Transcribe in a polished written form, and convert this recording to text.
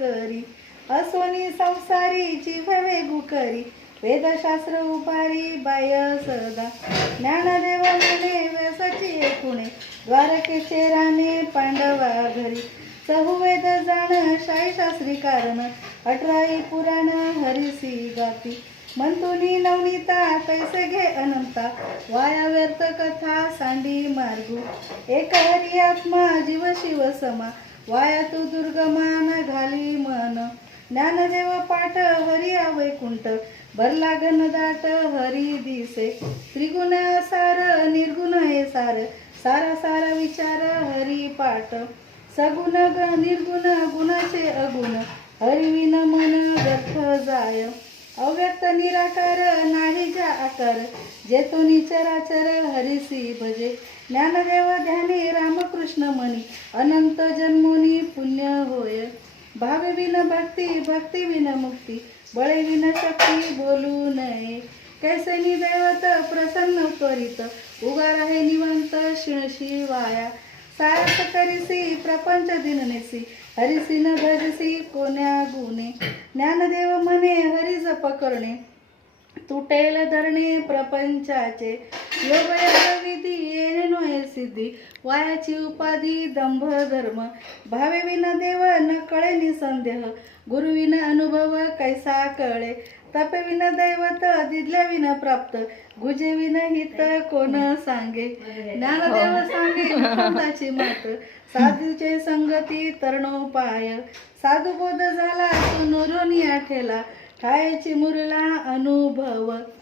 करी असोनी संसारीची भवे गुकरी वेदशास्त्र उपारी बाय सदा ज्ञानदेव म्हणे व्यसाची एकूणे द्वारकेचे राणे पांडवा घरी चहुवेद जाण शाही शास्त्री कारण 18 पुराण हरिसी गाती मंतुनी नवनीता कैसे घे अनंता वाया व्यर्थ कथा सांडी मार्गू एक हरी आत्मा जीव शिव समा वाया तू दुर्गमान घाली मन ज्ञानदेव पाठ हरी वैकुंठ भरला दाट हरी दिसे त्रिगुण सार निर्गुण हे सार सारा सारा विचार हरी पाठ सगुण निर्गुण गुणाचे अगुण हरिविन मन व्यर्थ जाय अव्यक्त निराकार नाही जा आकार जेतोनी चराचर हरिसी भजे ज्ञानदेव ध्यानी रामकृष्ण मनी अनंत जन्मोनी पुण्य होय भावे विन भक्ती भक्ती विन मुक्ती बळे विन शक्ती बोलू नये कैसनी दैवत प्रसन्न त्वरित उगा राहे निवंत शिणशी वाया सारथ करिसी प्रपंच दिननेसी हरिसी न भजसी कोण्या गुणे ज्ञानदेव म्हणे हरी जप करणे तुटेल धरणे प्रपंचाचे योग विधी येणे नोये सिद्धी वायाची उपाधी दंभ धर्म भावे विन देव न कळे निसंदेह गुरुविन अनुभव कैसा कळे तपविन दैवत दिदल्या विन प्राप्त गुजे विन हित कोण सांगे ज्ञानदेव सांगे निखंताची मात साधूचे संगती तरणोपाय साधू बोध झाला तू नोरोनी आठेला ठायची मुरला अनुभव